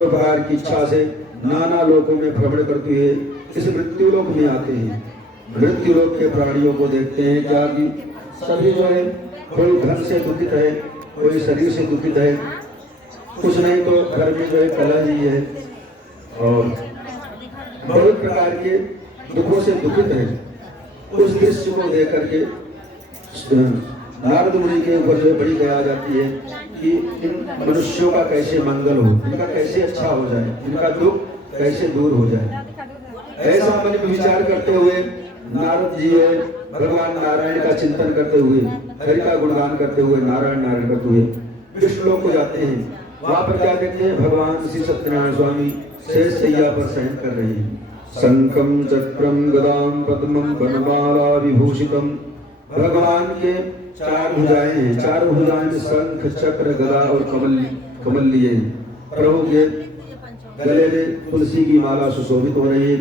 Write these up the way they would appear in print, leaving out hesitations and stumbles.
प्रकार की इच्छा से नाना लोकों में भ्रमण करते हुए इस मृत्यु लोक में आते हैं। मृत्यु लोक के प्राणियों को देखते हैं क्या कि सभी जो है कोई धन से दुखित है, कोई शरीर से दुखित है, कुछ नहीं तो घर में जो है कलह ही है और बहुत प्रकार के दुखों से दुखित है। उस दृश्य को देख करके नारद मुनि के ऊपर जो बड़ी दया आ जाती है कि इन मनुष्यों का कैसे मंगल हो, इनका कैसे अच्छा हो जाए, इनका दुख कैसे दूर हो जाए। ऐसा मन में विचार करते हुए नारद जी है भगवान नारायण का चिंतन करते हुए, हरि का गुणगान करते हुए, नारायण नारायण करते हुए विष्णु लोक को जाते हैं। वहां पर क्या देखते हैं, भगवान श्री सत्यनारायण स्वामी शेष शैया पर शयन कर रहे हैं। शंखम चक्रम गदाम पद्मम वनमाला विभूषितम। भगवान के चार भुजाएं हैं, चारों भुजाएं में शंख चक्र गदा और कमल लिए। प्रभु के गले में तुलसी की माला सुशोभित हो रही है।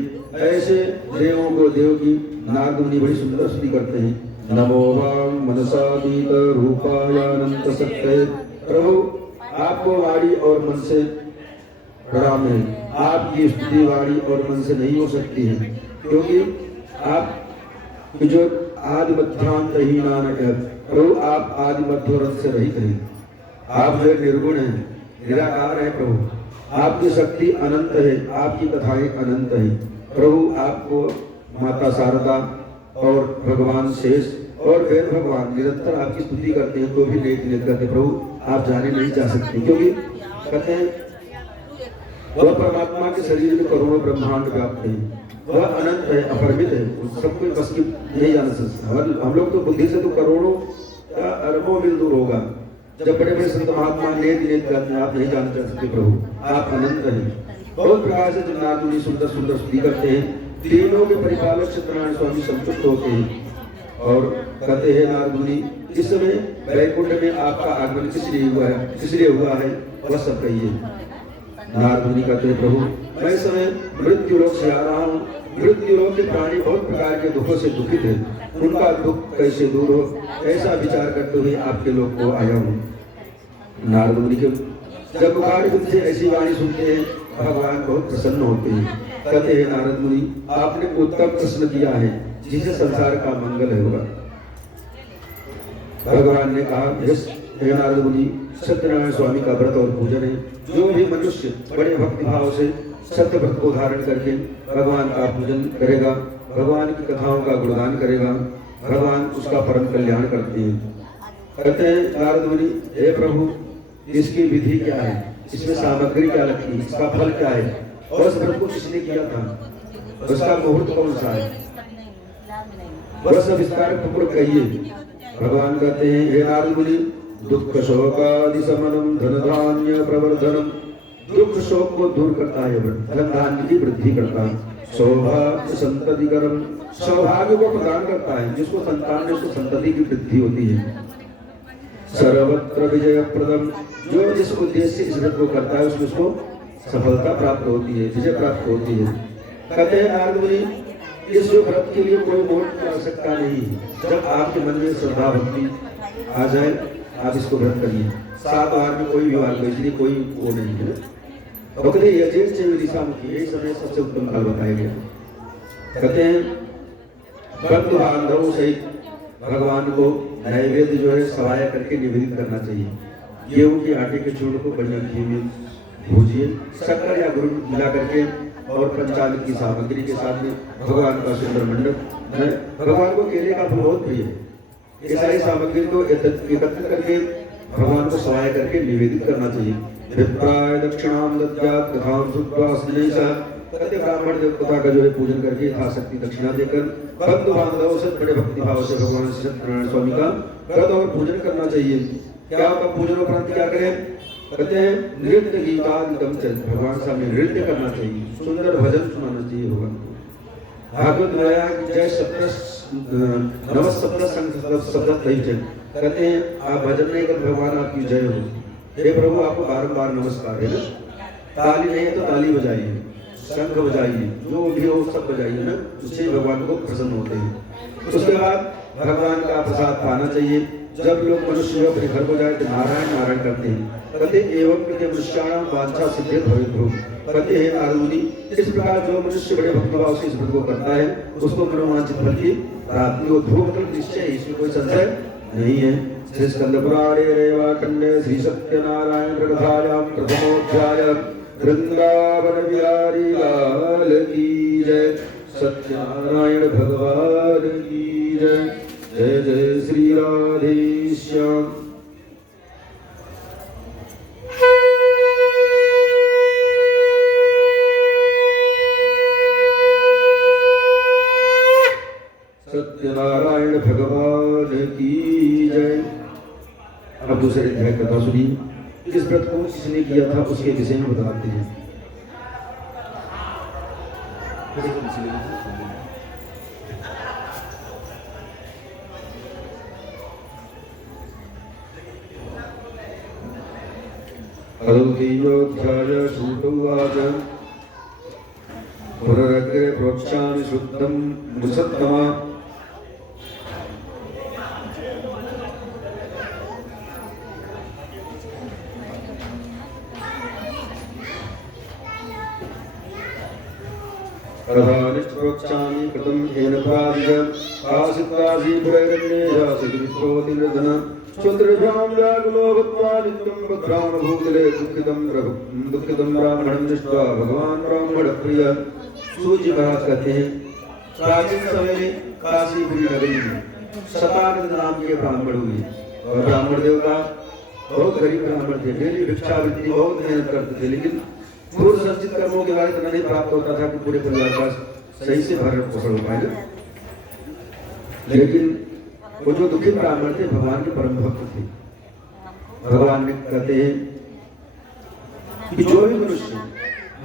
ऐसे देवों को देव की नारद मुनि बड़ी सुंदर स्तुति करते हैं। नमो वाम मनसातीत रूपाय अनंत सत्य। प्रभु आपको वाणी और मन से प्रणाम है। आपकी स्तुति वाणी और मन से नहीं हो सकती है, क्योंकि आप जो आदि मध्यांत ही नानक है। प्रभु आप आदि मध्य रस से रहित हैं। आप जो निर्गुण हैं, निराकार है। प्रभु आपकी शक्ति अनंत है, आपकी कथाएं अनंत है। प्रभु आपको माता शारदा और भगवान शेष और फिर भगवान निरंतर आपकी स्तुति करते हैं तो भी नेक करते। प्रभु आप जाने नहीं जा सकते, क्योंकि कहते हैं वह परमात्मा के शरीर में करोड़ों ब्रह्मांड व्याप्त है। वह अनंत है, अपरिमित है, सब कोई बस की नहीं जान सकता। हम लोग तो बुद्धि से तो करोड़ों या अरबों मील दूर होगा। जब बड़े बड़े संत महात्मा नेक करते हैं, आप नहीं जान सकते। प्रभु आप अनंत हैं। बहुत प्रकार से जो नारद मुनि सुंदर सुंदर स्तुति करते हैं, तीनों के परिपालक सत्यनारायण स्वामी संतुष्ट होते हैं और कहते हैं नारद मुनि इस समय वैकुंठ में आपका आगमन किस लिए हुआ है वह सब कहिए। नारद मुनि कहते हैं प्रभु मैं इस समय मृत्यु लोक से आ रहा हूँ। मृत्यु लोक के प्राणी बहुत प्रकार के दुखों से दुखित है, उनका दुख कैसे दूर हो, ऐसा विचार करते हुए आपके लोक को आया हूँ। नारद मुनि के जब मुखारबिंद से ऐसी वाणी सुनते हैं भगवान बहुत प्रसन्न होते हैं। कहते हैं नारद मुनि आपने उत्तम प्रश्न किया है, जिसे संसार का मंगल होगा। भगवान ने कहा हे नारद मुनि सत्यनारायण स्वामी का व्रत और पूजन है। जो भी मनुष्य बड़े भक्ति भाव से सत्य व्रत को धारण करके भगवान का पूजन करेगा, भगवान की कथाओं का गुणगान करेगा, भगवान उसका परम कल्याण करते हैं। कहते हैं नारद मुनि हे प्रभु इसकी विधि क्या है, इसमें सामग्री क्या लगती है, इसका फल क्या है और इस व्रत को किसने किया था, उसका मुहूर्त कौन सा है, वह सब विस्तार पूर्वक कहिए। भगवान कहते हैं हे नारद मुनि दुख शोकादि समनम धन धान्य प्रवर्धनम। दुख शोक को दूर करता है, धन धान्य की वृद्धि करता है। सौभाग्य संततिकरम, सौभाग्य को प्रदान करता है, जिसको संतान है उसको संतति की वृद्धि होती है। सर्वत्र विजय प्रदम, जो जिस उद्देश्य इस व्रत को करता है उसमें उसको सफलता प्राप्त होती है, विजय प्राप्त होती है। कहते हैं नारद मुनि इस व्रत के लिए कोई मोक्ष की आवश्यकता नहीं है। जब आपके मन में श्रद्धा भक्ति आ जाए आप इसको व्रत करिए। 7 वार में कोई भी वार इसलिए कोई वो नहीं है। यही समय सबसे उत्तम काल बताया गया। कहते हैं बंधु बांधवों सहित भगवान को नैवेद्य जो है सवाया करके निवेदित करना चाहिए। गेहूं के आटे के चूर्ण को बढ़िया घी में भूजिए, शक्कर या गुड़ मिला करके और पंचामृत की सामग्री के साथ में भगवान का सुंदर मंडप। भगवान को केले का फल बहुत प्रिय है। ये सारी सामग्री को एकत्रित करके भगवान को सवाया करके निवेदित करना चाहिए। विप्राय दक्षिणाम दद्यात् कथां श्रुत्वा स्नेहः। कहते ब्राह्मण देवता का जो है पूजन करके यथाशक्ति दक्षिणा देकर बंधु बांधवों से बड़े भक्ति भाव से भगवान सत्यनारायण स्वामी का व्रत और पूजन करना चाहिए। क्या होगा पूजन उपरांत क्या करें, कहते हैं नृत्य गीतादिकम चरित, भगवान सामने नृत्य करना चाहिए, सुंदर भजन सुनाना चाहिए भगवान को। भागवत गया जय नमस्ते कहते हैं आप भजन नहीं कर भगवान आपकी जय हो। हे प्रभु आपको बारंबार नमस्कार है ना। ताली नहीं है तो ताली बजाइए, शंख बजाइए, जो भी हो सब बजाइए ना, उससे भगवान को प्रसन्न होते हैं। उसके बाद भगवान का प्रसाद पाना चाहिए। जब लोग मनुष्य अपने घर को जाए तो नारायण नारायण करते हैं। कहते एवं कृत्य मनुष्याणाम वांछा सिद्धि भवेत्। कहते हैं नारदमुनि, इस प्रकार जो मनुष्य बड़े भक्तिभाव से इस व्रत को करता है उसको मनोवांछित फल की प्राप्ति हो। ध्रुव मतलब निश्चय, इसमें कोई संशय नहीं है। श्री स्कंद पुराणे रेवाखंडे श्री सत्यनारायण कथायां प्रथमोध्याय वृंदावन बिहारी लाल की जय। सत्यनारायण भगवान की जय। जय जय श्री राधे श्याम। सत्यनारायण भगवान की जय। अब दूसरे अध्याय कथा सुनिए। इस व्रत को किसने किया था उसके विषय में बताते हैं। अद्वितीयोऽध्याय श्रुतोवाच पुनरग्रे प्रोक्षामि शुद्धं मुसत्तमा। प्रधानिष्प्रोक्षामि कृतं येन प्राज्य आसितासि पुरैरण्येया सद्विप्रोतिर्धन चन्द्रभ्यां व्याकुलो भूत्वा नित्यं भद्रानुभूतले दुःखितं ब्राह्मणं दृष्ट्वा भगवान ब्राह्मण प्रिय। सूर्य महाराज कहते हैं प्राचीन समय में काशीपुरी नगरी में शतानंद नाम के ब्राह्मण हुए और ब्राह्मण देवता बहुत गरीब ब्राह्मण थे। डेली भिक्षावृत्ति बहुत मेहनत करते थे, लेकिन पूर्व संचित कर्मों के बारे में नहीं प्राप्त होता था कि पूरे परिवार का सही से भरण पोषण हो पाएगा। लेकिन वो जो दुखी ब्राह्मण थे भगवान के परम भक्त थे। भगवान ने कहते हैं कि जो भी मनुष्य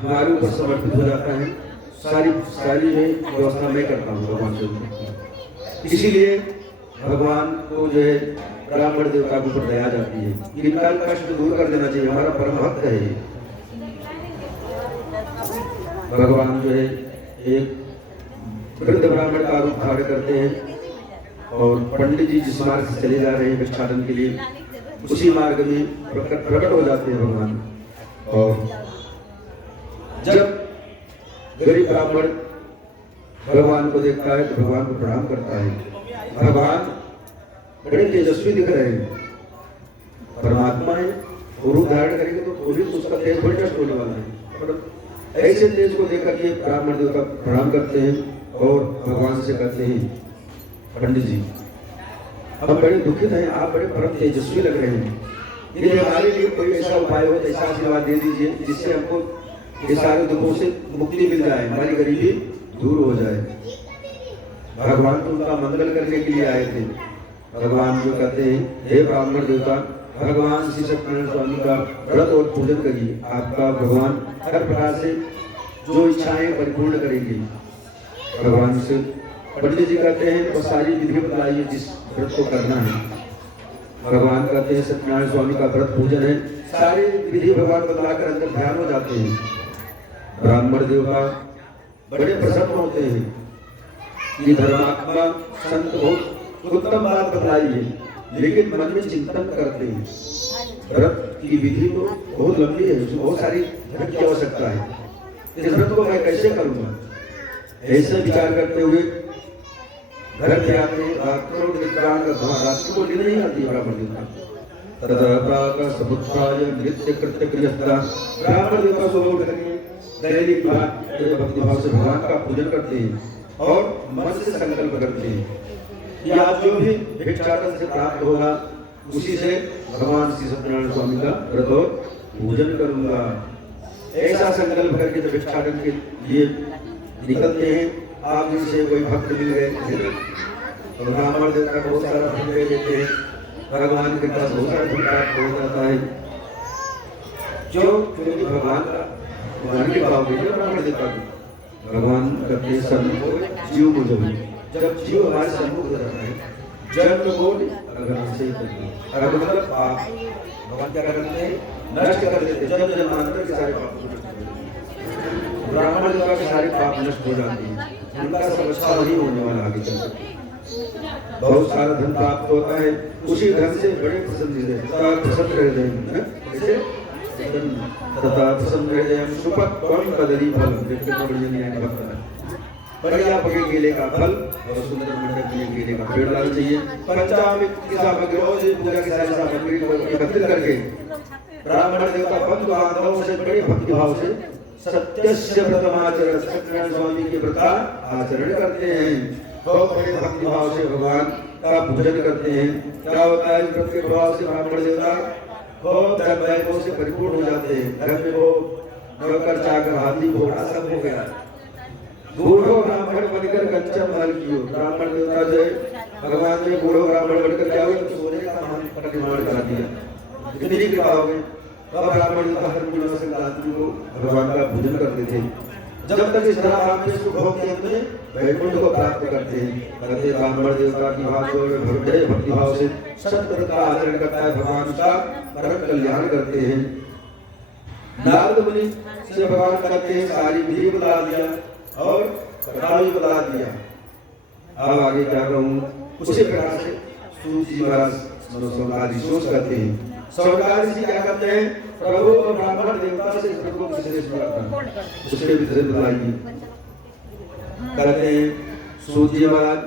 हमारे ऊपर समर्पित हो जाता है सारी व्यवस्था मैं करता हूँ भगवान से। इसीलिए भगवान को जो है ब्राह्मण देवता के ऊपर दया जाती है। इनका कष्ट दूर कर देना चाहिए, हमारा परम भक्त है ये। भगवान जो है एक वृद्ध ब्राह्मण का रूप धारण करते हैं और पंडित जी जिस मार्ग से चले जा रहे हैं भिक्षाटन के लिए उसी मार्ग में प्रकट हो जाते हैं भगवान। और जब गरीब ब्राह्मण भगवान को देखता है तो भगवान को प्रणाम करता है। भगवान बड़े तेजस्वी दिख रहे हैं, परमात्मा है, वो रूप धारण करेंगे तो वो भी उसका तेज थोड़ी नष्ट होने वाला है। ऐसे तेज को देख करके ब्राह्मण देवता प्रणाम करते हैं और भगवान से कहते हैं पंडित जी हम बड़े दुखित हैं, आप बड़े परम तेजस्वी लग रहे हैं, यदि हमारे लिए कोई ऐसा उपाय हो तो ऐसा आशीर्वाद दे दीजिए जिससे हमको ये सारे दुखों से मुक्ति मिल जाए, हमारी गरीबी दूर हो जाए। भगवान तो उनका मंगल करने के लिए आए थे। भगवान जो कहते हैं हे ब्राह्मण देवता भगवान श्री सत्यनारायण स्वामी का व्रत और पूजन करिए, आपका भगवान हर प्रकार से जो इच्छाएं परिपूर्ण करेंगे। भगवान से पंडित जी कहते हैं तो सारी विधि बताइए जिस व्रत को करना है। भगवान कहते हैं सत्यनारायण स्वामी का व्रत पूजन है, सारी विधि भगवान बतलाकर अंदर ध्यान हो जाते हैं। ब्राह्मण देवता बड़े प्रसन्न होते हैं कि धर्मात्मा संत बहुत उत्तम बात बताई है, लेकिन मन में चिंतन करते हैं व्रत की विधि तो बहुत लंबी है, उसमें बहुत सारी धन की आवश्यकता है, इस व्रत को मैं कैसे करूंगा। ऐसे विचार करते हुए घर पे आते हैं, रात्रि को नींद नहीं आती ब्राह्मण देवता। तथा प्रातः सपुत्राय नृत्य कृत्य क्रियस्ता ब्राह्मण देवता सुबह उठ करके दैनिक भक्तिभाव से भगवान का पूजन करते हैं और मन से संकल्प करते हैं कि आज जो भी भिक्षाटन से प्राप्त होगा उसी से भगवान श्री सत्यनारायण स्वामी का व्रत और पूजन करूंगा। ऐसा संकल्प करके जब भिक्षाटन के लिए निकलते हैं, आप इनसे कोई भक्त मिल गए तो ब्राह्मण देवता बहुत सारा धन दे देते हैं, भगवान के पास बहुत सारा धन प्राप्त हो जाता है। जो क्योंकि भगवान के भाव देते ब्राह्मण देवता को भगवान करते सन्मुख जीव को जब जीव हमारे सन्मुख हो जाता है जन्म बोल अगर से अगर मतलब आप भगवान क्या करते हैं नष्ट कर देते हैं, जन्म जन्मांतर के सारे पाप ब्राह्मण देवता के सारे पाप नष्ट हो जाते हैं, उनका सब अच्छा नहीं होने वाला आगे चलकर। बहुत सारा धन प्राप्त होता है। उसी धन से बड़े प्रसन्न हृदय तथा प्रसन्न हृदय सुपक कौन कदली फल बढ़िया पके केले का फल और सुंदर मंडप के लिए केले का पेड़ डालना चाहिए। पंचामृत की सामग्री रोज पूजा की सारी सामग्री को एकत्रित करके ब्राह्मण देवता बंधु बांधवों से बड़े भक्ति भाव से सत्यस्य व्रतमाचरण सत्यनारायण स्वामी के व्रत का आचरण करते हैं। बहुत बड़े भक्ति भाव से भगवान का पूजन करते हैं। क्या होता है, व्रत के प्रभाव से ब्राह्मण देवता बहुत धन वैभव से परिपूर्ण हो जाते हैं। घर में वो नौकर चाकर हाथी घोड़ा सब हो गया। बूढ़ो ब्राह्मण बनकर कच्चा महल की हो। ब्राह्मण देवता जो भगवान ने बूढ़ो ब्राह्मण बनकर क्या हुआ, सोने का महल का निर्माण करा दिया। कितनी कृपा हो गई। अब ब्राह्मण देवता हर गुणों से रात्रि को भगवान का पूजन करते थे। जब तक इस तरह आप सुख भोग के अंत में वैकुंठ को प्राप्त करते हैं। करते ब्राह्मण देवता की बात बड़े भक्ति भाव से सत्य का आचरण करता है, भगवान उसका परम कल्याण करते हैं। नारद मुनि से भगवान कहते हैं सारी विधि बता दिया और कथा भी बता दिया। अब आगे क्या कहूँ, उसी प्रकार से सूत जी महाराज सौनकादि सोच करते हैं। सौनकादि जी क्या करते हैं, प्रभु और ब्राह्मण देवता से प्रभु को विशेष करते हैं, उसके विषय बताइए। कहते हैं सूत जी महाराज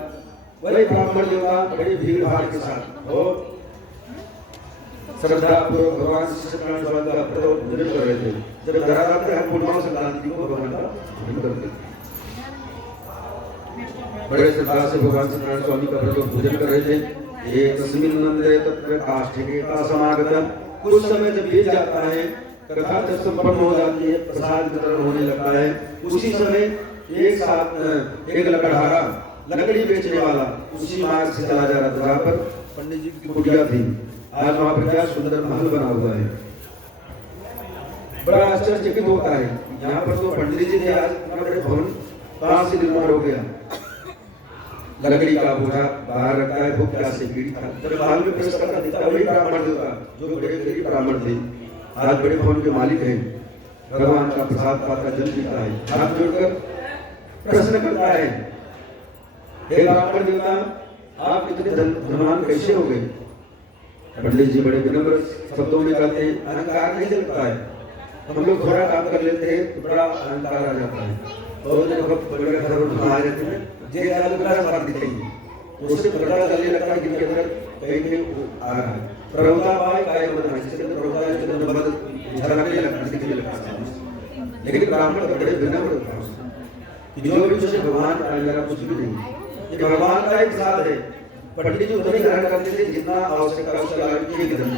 वही ब्राह्मण देवता बड़ी भीड़ भाड़ के साथ और श्रद्धा पूर्वक भगवान सत्यनारायण स्वामी का पूजन कर रहे थे। जब घर आते हैं पूर्णिमा संक्रांति को भगवान का पूजन करते थे। बड़े श्रद्धा से भगवान सत्यनारायण स्वामी का पूजन कर रहे थे। ये तस्मिन् नंदे तत्र काष्ठिके का समागतम। कुछ समय जब बीत जाता है, कथा जब संपन्न हो जाती है, प्रसाद वितरण होने लगता है, उसी समय एक साथ एक लकड़हारा लकड़ी बेचने वाला उसी मार्ग से चला जा रहा था जहाँ पर पंडित जी की कुटिया थी। आज वहाँ पर क्या सुंदर महल बना हुआ है। बड़ा आश्चर्यचकित होता है, यहाँ पर तो पंडित जी थे, आज इतना बड़े भवन कहाँ से निर्माण हो गया। लकड़ी का बोझा बाहर रखा है, भूख प्यास से पीड़ित था। जब महल में प्रवेश करता दिखता वही ब्राह्मण देवता जो बड़े गरीब ब्राह्मण थे, आज बड़े भवन के मालिक हैं। भगवान का प्रसाद पाता जल पीता है, हाथ जोड़कर प्रश्न करता है, हे ब्राह्मण देवता आप इतने धनवान कैसे हो गए। पंडित जी बड़े विनम्र शब्दों में कहते हैं, अहंकार नहीं चलता है। हम लोग थोड़ा काम कर लेते हैं तो बड़ा अहंकार आ जाता है और जब बड़े घर उठा रहते हैं जे आलू का बात दिखेगी तो उससे पता चलने लगता है कि इनके अंदर कहीं आ रहा है। प्रभुता पाए काय बदना, इसके अंदर प्रभुता इसके अंदर बदल झलकने लगता है, दिखने लगता है। लेकिन ब्राह्मण बड़े विनम्र था कि जो भी उसे भगवान का मेरा कुछ भी नहीं, ये भगवान का एक प्रसाद है। पंडित जी उतने ग्रहण करते थे जितना आवश्यक है, उसके अलावा एक धर्म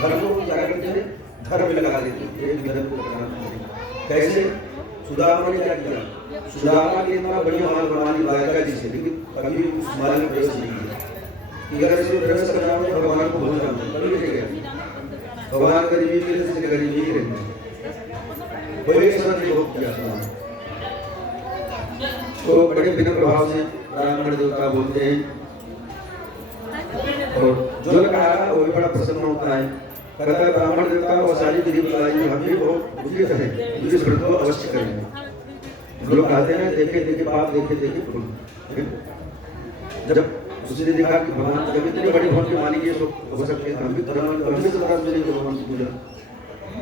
धर्म को क्या करते थे, धर्म में लगा देते थे, एक धर्म को लगाना। कैसे सुदामा ने क्या किया, सुदामा के इतना बढ़िया माल बनवानी द्वारका जी से, लेकिन कभी उस माल में प्रवेश नहीं किया कि अगर इसमें प्रवेश करना हो तो भगवान को भूल जाना, कभी नहीं गया। भगवान गरीबी के लिए से गरीबी ही रहेंगे। कोई एक समय नहीं भोग किया तो बड़े विनम्र प्रभाव से ब्राह्मण देवता बोलते हैं और जो लकड़हारा वो भी बड़ा प्रसन्न होता है। कहता है ब्राह्मण देवता को सारी विधि बताइए, हम भी बहुत उचित है, इस व्रत को अवश्य करेंगे। लोग कहते हैं देखे देखे बाप देखे देखे फूल। जब उसने देखा कि भगवान जब इतने बड़े भवन के मालिक ये हो सकते हैं, हम भी भगवान की पूजा।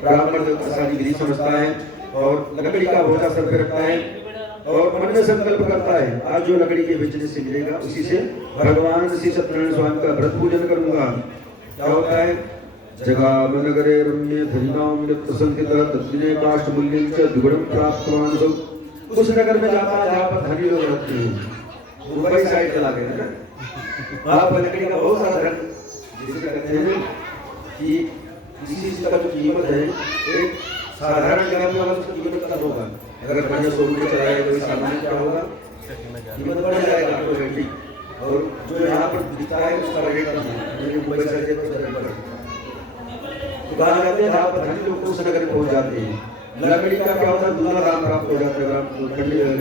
ब्राह्मण देवता सारी विधि समझता है और लकड़ी का बोझा सर पे रखता है और मन में संकल्प करता है, आज जो लकड़ी के बेचने से मिलेगा उसी से भगवान श्री सत्यनारायण स्वामी का व्रत पूजन करूंगा। क्या होता है, जगामनगरे रम्ये धनिनाम यत्संकितः तद्दिने काष्ठमूल्यं च द्विगुणं प्राप्तवान् सौ। उस नगर में जाता है जहाँ पर धनी लोग रहते हैं, मुंबई साइड चला गया ना, वहाँ पर लकड़ी का बहुत सारा धन, जिसे कहते हैं कि किसी चीज का जो कीमत है एक साधारण जगह में अगर उसकी कीमत कम होगा, अगर बढ़िया शोरूम में चलाएगा तो सामान क्या होगा, कीमत बढ़ जाएगा ऑटोमेटिक। और जो यहाँ पर दिखता है उसका रेट कम है, मुंबई साइड से उसका रेट बढ़। तो कहा जाते हैं जहाँ पर धनी लोग उस नगर में पहुँच जाते हैं, लकड़ी का क्या होता है दूल्हा राम प्राप्त हो जाता है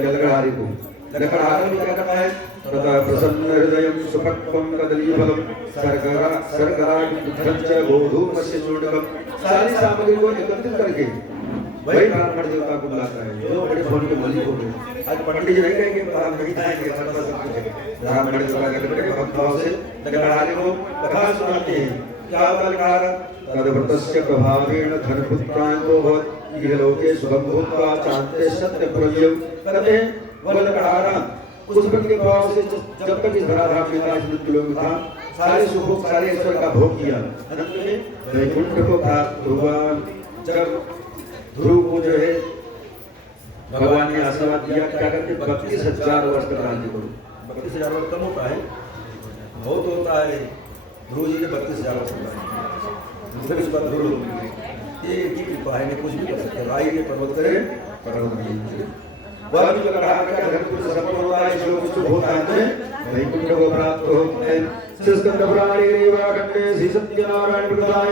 लकड़हारे को। लकड़हारे में क्या करता है, तथा प्रसन्न हृदयं सुपक्वं कदलीफलं शर्करा दुग्धं च गोधूमस्य चूर्णकं। सारी सामग्री को एकत्रित करके वही ब्राह्मण देवता को बुलाता है जो बड़े सोन के मलिक हो गए। आज पंडित जी नहीं कहेंगे हम नहीं आएंगे, ब्राह्मण देवता के बड़े भक्त भाव से गणहारे को कथा सुनाते हैं। क्या बलकार तदव्रतस्य प्रभावेण धनपुत्रांगो भवत् इह लोके सुखं भूत्वा चान्ते सत्य प्रयोग करते बलकार। उस व्रत के प्रभाव से जब तक इस धराधाम में था, इस मृत्यु लोक में था, सारे सुखों सारे ईश्वर का भोग किया। अंत में वैकुंठ को प्राप्त हुआ। जब ध्रुव को जो है भगवान ने आशीर्वाद दिया, क्या करते 32,000 वर्ष तक राज्य करो। 32,000 वर्ष कम होता है, बहुत होता है। ध्रुव जी ने 32,000 वर्ष तक फिर उसका ध्रुव ये की कृपा है, कुछ भी कर सकते। राई के पर्वत करे पर्वत वह भी लगा क्या धर्म से सफल होता है, जो कुछ होता है वैकुंठ को प्राप्त होते हैं। सिस्कंद पुराणे रेवा खंडे श्री सत्यनारायण प्रदाय